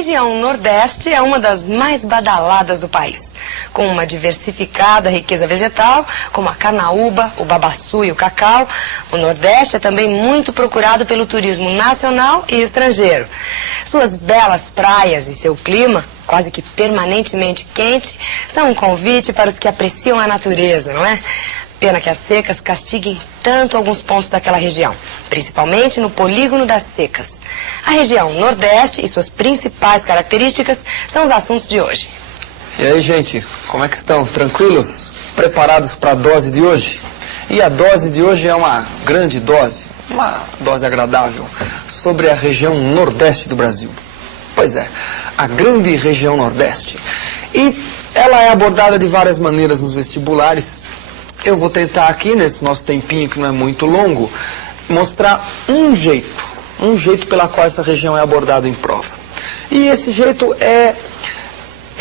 região Nordeste é uma das mais badaladas do país, com uma diversificada riqueza vegetal, como a carnaúba, o babaçu e o cacau. O Nordeste é também muito procurado pelo turismo nacional e estrangeiro. Suas belas praias e seu clima, quase que permanentemente quente, são um convite para os que apreciam a natureza, não é? Pena que as secas castiguem tanto alguns pontos daquela região, principalmente no polígono das secas. A região Nordeste e suas principais características são os assuntos de hoje. E aí, gente, como é que estão? Tranquilos? Preparados para a dose de hoje? E a dose de hoje é uma grande dose, uma dose agradável, sobre a região Nordeste do Brasil. Pois é, a grande região Nordeste. E ela é abordada de várias maneiras nos vestibulares. Eu vou tentar aqui, nesse nosso tempinho que não é muito longo, mostrar um jeito pela qual essa região é abordada em prova. E esse jeito é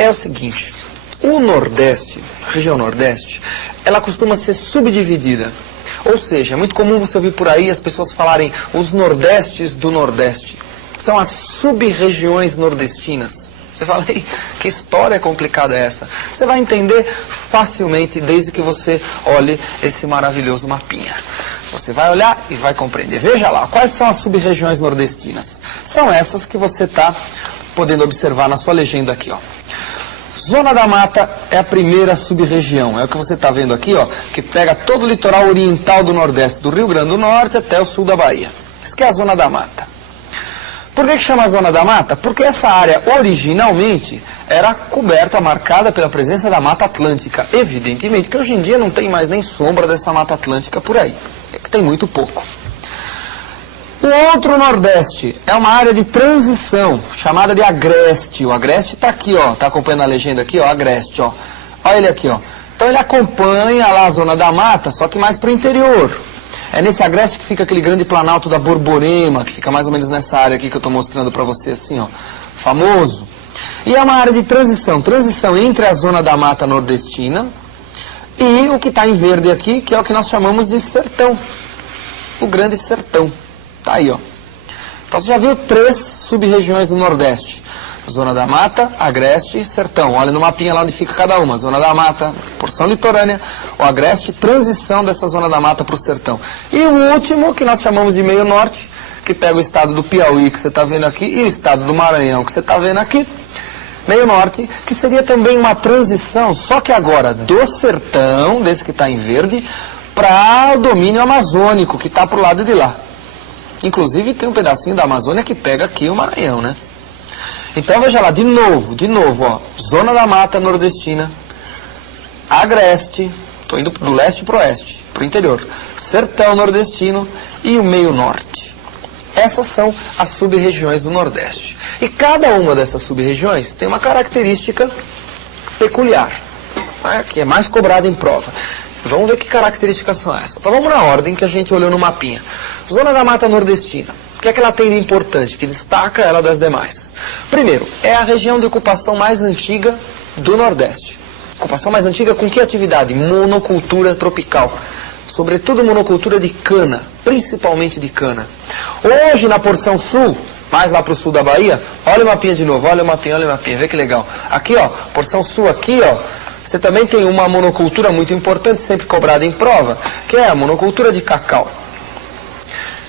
o seguinte: o Nordeste, a região Nordeste, ela costuma ser subdividida. Ou seja, é muito comum você ouvir por aí as pessoas falarem os Nordestes do Nordeste. São as sub-regiões nordestinas. Você fala, que história complicada é essa? Você vai entender facilmente desde que você olhe esse maravilhoso mapinha. Você vai olhar e vai compreender. Veja lá, quais são as sub-regiões nordestinas? São essas que você está podendo observar na sua legenda aqui, ó. Zona da Mata é a primeira sub-região. É o que você está vendo aqui, ó, que pega todo o litoral oriental do Nordeste, do Rio Grande do Norte até o sul da Bahia. Isso que é a Zona da Mata. Por que chama Zona da Mata? Porque essa área originalmente era coberta, marcada pela presença da Mata Atlântica. Evidentemente que hoje em dia não tem mais nem sombra dessa Mata Atlântica por aí. É que tem muito pouco. O outro Nordeste é uma área de transição, chamada de agreste. O agreste está aqui, ó. Está acompanhando a legenda aqui, ó, agreste, ó. Olha ele aqui, ó. Então ele acompanha lá a Zona da Mata, só que mais para o interior. É nesse agreste que fica aquele grande planalto da Borborema, que fica mais ou menos nessa área aqui que eu estou mostrando para você, assim, ó, famoso. E é uma área de transição entre a Zona da Mata Nordestina e o que está em verde aqui, que é o que nós chamamos de sertão, o Grande Sertão. Tá aí, ó. Então você já viu 3 sub-regiões do Nordeste. Zona da Mata, Agreste, Sertão. Olha no mapinha lá onde fica cada uma. Zona da Mata, porção litorânea, o Agreste, transição dessa Zona da Mata para o Sertão. E o último, que nós chamamos de Meio Norte, que pega o estado do Piauí, que você está vendo aqui, e o estado do Maranhão, que você está vendo aqui. Meio Norte, que seria também uma transição, só que agora do sertão, desse que está em verde, para o domínio amazônico, que está para o lado de lá. Inclusive tem um pedacinho da Amazônia que pega aqui o Maranhão, né? Então veja lá, de novo, ó, Zona da Mata Nordestina, Agreste, estou indo do leste para o oeste, para o interior, Sertão Nordestino e o Meio Norte. Essas são as sub-regiões do Nordeste. E cada uma dessas sub-regiões tem uma característica peculiar, né, que é mais cobrada em prova. Vamos ver que características são essas. Então vamos na ordem que a gente olhou no mapinha. Zona da Mata Nordestina. O que é que ela tem de importante, que destaca ela das demais? Primeiro, é a região de ocupação mais antiga do Nordeste. Ocupação mais antiga com que atividade? Monocultura tropical. Sobretudo monocultura de cana, principalmente de cana. Hoje, na porção sul, mais lá para o sul da Bahia, olha o mapinha de novo, olha o mapinha, vê que legal. Aqui, ó, porção sul aqui, ó, você também tem uma monocultura muito importante, sempre cobrada em prova, que é a monocultura de cacau.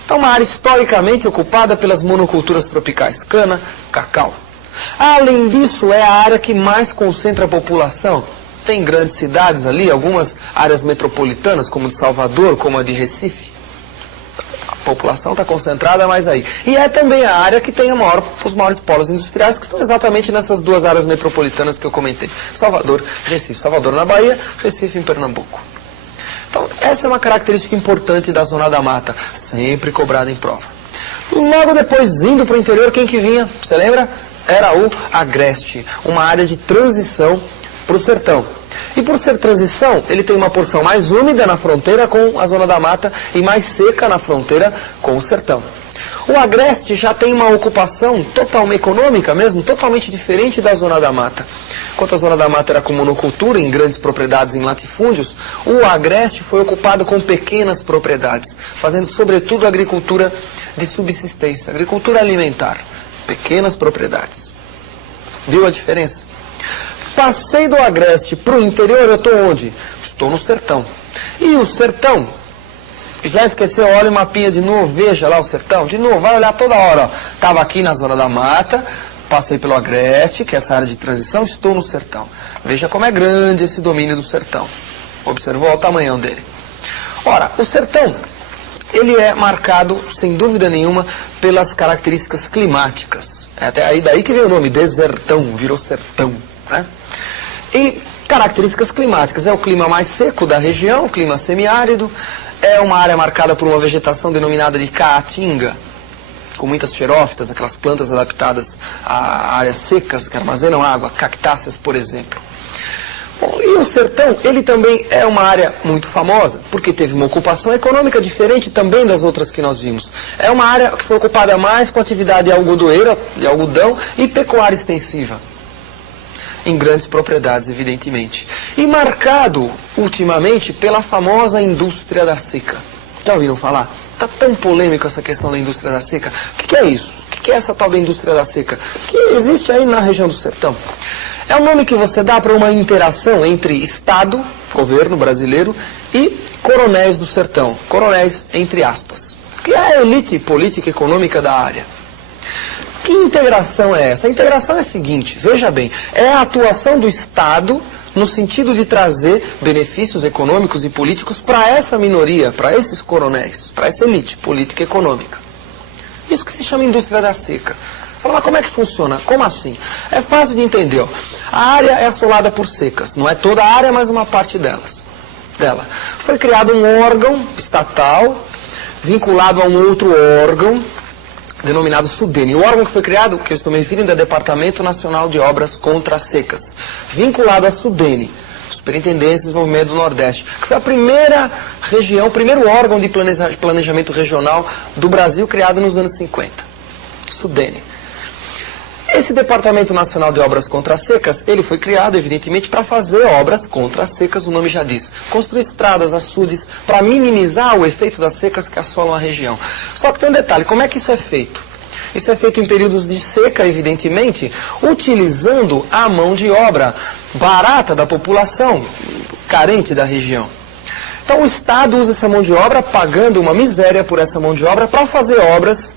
Então, uma área historicamente ocupada pelas monoculturas tropicais, cana, cacau. Além disso, é a área que mais concentra a população. Tem grandes cidades ali, algumas áreas metropolitanas, como a de Salvador, como a de Recife. A população está concentrada mais aí. E é também a área que tem os maiores polos industriais, que estão exatamente nessas 2 áreas metropolitanas que eu comentei. Salvador, Recife. Salvador na Bahia, Recife em Pernambuco. Então, essa é uma característica importante da Zona da Mata, sempre cobrada em prova. Logo depois, indo para o interior, quem que vinha? Você lembra? Era o Agreste, uma área de transição para o sertão. E por ser transição, ele tem uma porção mais úmida na fronteira com a Zona da Mata e mais seca na fronteira com o sertão. O Agreste já tem uma ocupação totalmente econômica mesmo, totalmente diferente da Zona da Mata. Enquanto a Zona da Mata era com monocultura em grandes propriedades em latifúndios, o Agreste foi ocupado com pequenas propriedades, fazendo sobretudo agricultura de subsistência, agricultura alimentar, pequenas propriedades. Viu a diferença? Passei do agreste para o interior, eu estou onde? Estou no sertão. E o sertão, já esqueceu, olha o mapinha de novo, veja lá o sertão, de novo, vai olhar toda hora. Estava aqui na zona da mata, passei pelo agreste, que é essa área de transição, estou no sertão. Veja como é grande esse domínio do sertão. Observou o tamanhão dele. Ora, o sertão, ele é marcado, sem dúvida nenhuma, pelas características climáticas. É até aí daí que vem o nome, desertão, virou sertão, né? E características climáticas, é o clima mais seco da região, o clima semiárido, é uma área marcada por uma vegetação denominada de caatinga, com muitas xerófitas, aquelas plantas adaptadas a áreas secas que armazenam água, cactáceas, por exemplo. Bom, e o sertão, ele também é uma área muito famosa, porque teve uma ocupação econômica diferente também das outras que nós vimos. É uma área que foi ocupada mais com atividade algodoeira, de algodão, e pecuária extensiva, em grandes propriedades, evidentemente. E marcado, ultimamente, pela famosa indústria da seca. Já ouviram falar? Está tão polêmico essa questão da indústria da seca. O que é isso? O que é essa tal da indústria da seca? Que existe aí na região do sertão. É um nome que você dá para uma interação entre Estado, governo brasileiro, e coronéis do sertão. Coronéis, entre aspas. Que é a elite política e econômica da área. Que integração é essa? A integração é a seguinte, veja bem, é a atuação do Estado no sentido de trazer benefícios econômicos e políticos para essa minoria, para esses coronéis, para essa elite política e econômica. Isso que se chama indústria da seca. Você fala, mas como é que funciona? Como assim? É fácil de entender. Ó. A área é assolada por secas. Não é toda a área, mas uma parte dela. Foi criado um órgão estatal vinculado a um outro órgão denominado SUDENE. O órgão que foi criado, que eu estou me referindo, é o Departamento Nacional de Obras Contra as Secas, vinculado à SUDENE, Superintendência de Desenvolvimento do Nordeste, que foi a primeira região, o primeiro órgão de planejamento regional do Brasil, criado nos anos 50. SUDENE. Esse Departamento Nacional de Obras Contra as Secas, ele foi criado, evidentemente, para fazer obras contra as secas, o nome já diz. Construir estradas, açudes, para minimizar o efeito das secas que assolam a região. Só que tem um detalhe, como é que isso é feito? Isso é feito em períodos de seca, evidentemente, utilizando a mão de obra barata da população carente da região. Então o Estado usa essa mão de obra, pagando uma miséria por essa mão de obra, para fazer obras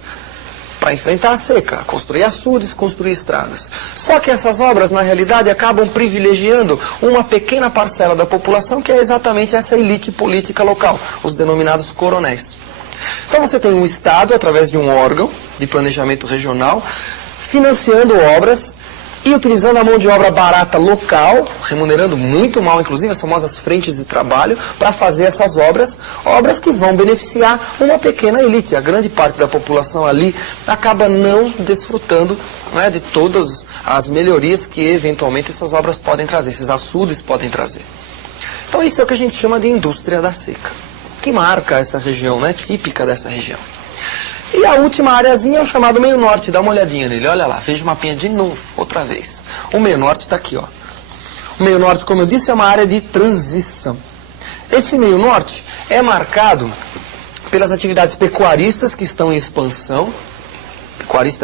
para enfrentar a seca, construir açudes, construir estradas. Só que essas obras, na realidade, acabam privilegiando uma pequena parcela da população, que é exatamente essa elite política local, os denominados coronéis. Então você tem um Estado, através de um órgão de planejamento regional, financiando obras e utilizando a mão de obra barata local, remunerando muito mal, inclusive, as famosas frentes de trabalho, para fazer essas obras, obras que vão beneficiar uma pequena elite. A grande parte da população ali acaba não desfrutando, né, de todas as melhorias que, eventualmente, essas obras podem trazer, esses açudes podem trazer. Então, isso é o que a gente chama de indústria da seca, que marca essa região, né, típica dessa região. E a última areazinha é o chamado meio norte, dá uma olhadinha nele, olha lá, veja o mapinha de novo, outra vez. O meio norte está aqui, ó. O meio norte, como eu disse, é uma área de transição. Esse meio norte é marcado pelas atividades pecuaristas que estão em expansão,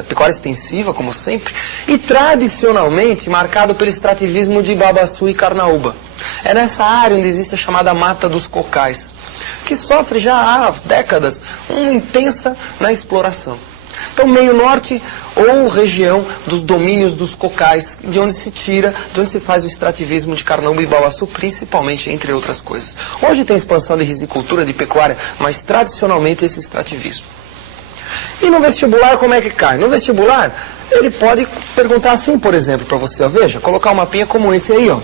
pecuária extensiva, como sempre, e tradicionalmente marcado pelo extrativismo de Babaçu e Carnaúba. É nessa área onde existe a chamada Mata dos Cocais, que sofre já há décadas uma intensa na exploração. Então, meio norte ou região dos domínios dos cocais, de onde se tira, de onde se faz o extrativismo de Carnaúba e Babaçu, principalmente, entre outras coisas. Hoje tem expansão de risicultura, de pecuária, mas tradicionalmente esse extrativismo. E no vestibular, como é que cai? No vestibular, ele pode perguntar assim, por exemplo, para você, ó, veja, colocar um mapinha como esse aí, ó.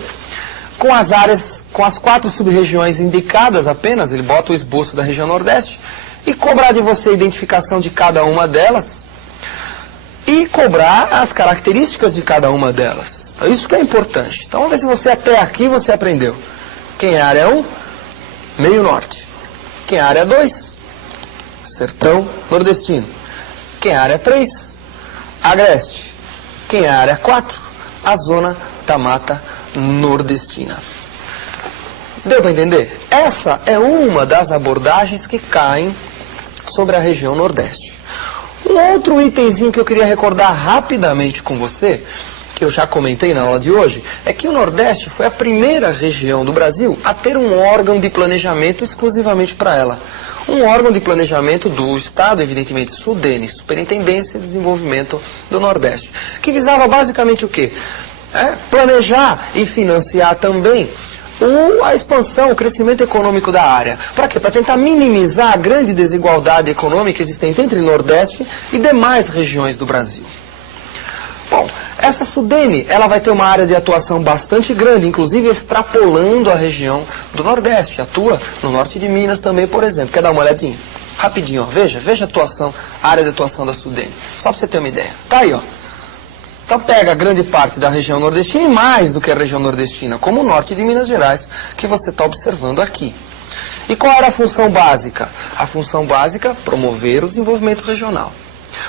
Com as áreas, com as 4 sub-regiões indicadas apenas, ele bota o esboço da região Nordeste, e cobrar de você a identificação de cada uma delas, e cobrar as características de cada uma delas. Então, isso que é importante. Então, vamos ver se você até aqui você aprendeu. Quem é a área 1? Meio Norte. Quem é a área 2? Sertão Nordestino. Quem é a área 3? Agreste. Quem é a área 4? A zona da Mata Nordestina. Deu para entender? Essa é uma das abordagens que caem sobre a região Nordeste. Um outro itemzinho que eu queria recordar rapidamente com você que eu já comentei na aula de hoje, é que o Nordeste foi a primeira região do Brasil a ter um órgão de planejamento exclusivamente para ela. Um órgão de planejamento do Estado, evidentemente, SUDENE, Superintendência de Desenvolvimento do Nordeste, que visava basicamente o quê? Planejar e financiar também a expansão, o crescimento econômico da área. Para quê? Para tentar minimizar a grande desigualdade econômica existente entre Nordeste e demais regiões do Brasil. Bom, essa SUDENE, ela vai ter uma área de atuação bastante grande, inclusive extrapolando a região do Nordeste. Atua no norte de Minas também, por exemplo. Quer dar uma olhadinha? Rapidinho, ó. Veja a atuação, a área de atuação da SUDENE. Só para você ter uma ideia. Tá aí, ó. Então pega grande parte da região nordestina e mais do que a região nordestina, como o norte de Minas Gerais, que você está observando aqui. E qual era a função básica? A função básica, promover o desenvolvimento regional.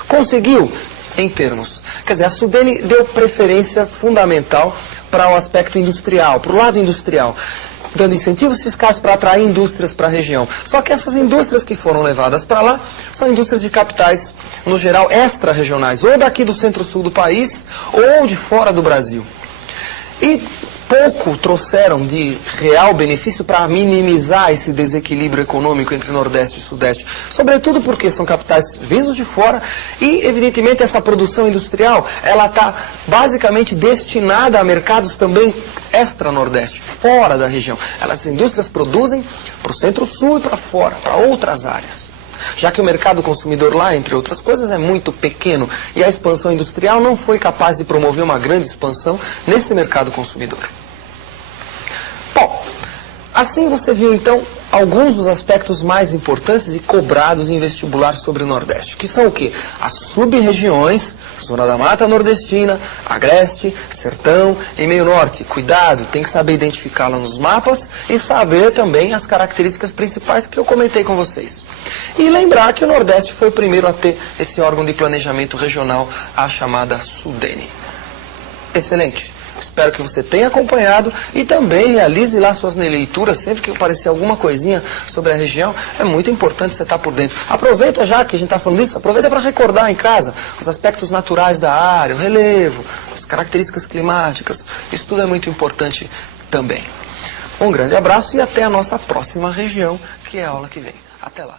Conseguiu? Em termos. Quer dizer, a SUDENE deu preferência fundamental para o aspecto industrial, para o lado industrial, dando incentivos fiscais para atrair indústrias para a região. Só que essas indústrias que foram levadas para lá são indústrias de capitais, no geral, extra-regionais, ou daqui do centro-sul do país, ou de fora do Brasil. E pouco trouxeram de real benefício para minimizar esse desequilíbrio econômico entre Nordeste e Sudeste. Sobretudo porque são capitais vindos de fora e, evidentemente, essa produção industrial, ela está basicamente destinada a mercados também extra-Nordeste, fora da região. As indústrias produzem para o Centro-Sul e para fora, para outras áreas. Já que o mercado consumidor lá, entre outras coisas, é muito pequeno e a expansão industrial não foi capaz de promover uma grande expansão nesse mercado consumidor. Bom, assim você viu então alguns dos aspectos mais importantes e cobrados em vestibular sobre o Nordeste, que são o quê? As sub-regiões, Zona da Mata Nordestina, Agreste, Sertão e Meio Norte. Cuidado, tem que saber identificá-la nos mapas e saber também as características principais que eu comentei com vocês. E lembrar que o Nordeste foi o primeiro a ter esse órgão de planejamento regional, a chamada SUDENE. Excelente! Espero que você tenha acompanhado e também realize lá suas leituras sempre que aparecer alguma coisinha sobre a região. É muito importante você estar por dentro. Aproveita já que a gente está falando disso, aproveita para recordar em casa os aspectos naturais da área, o relevo, as características climáticas. Isso tudo é muito importante também. Um grande abraço e até a nossa próxima região, que é a aula que vem. Até lá.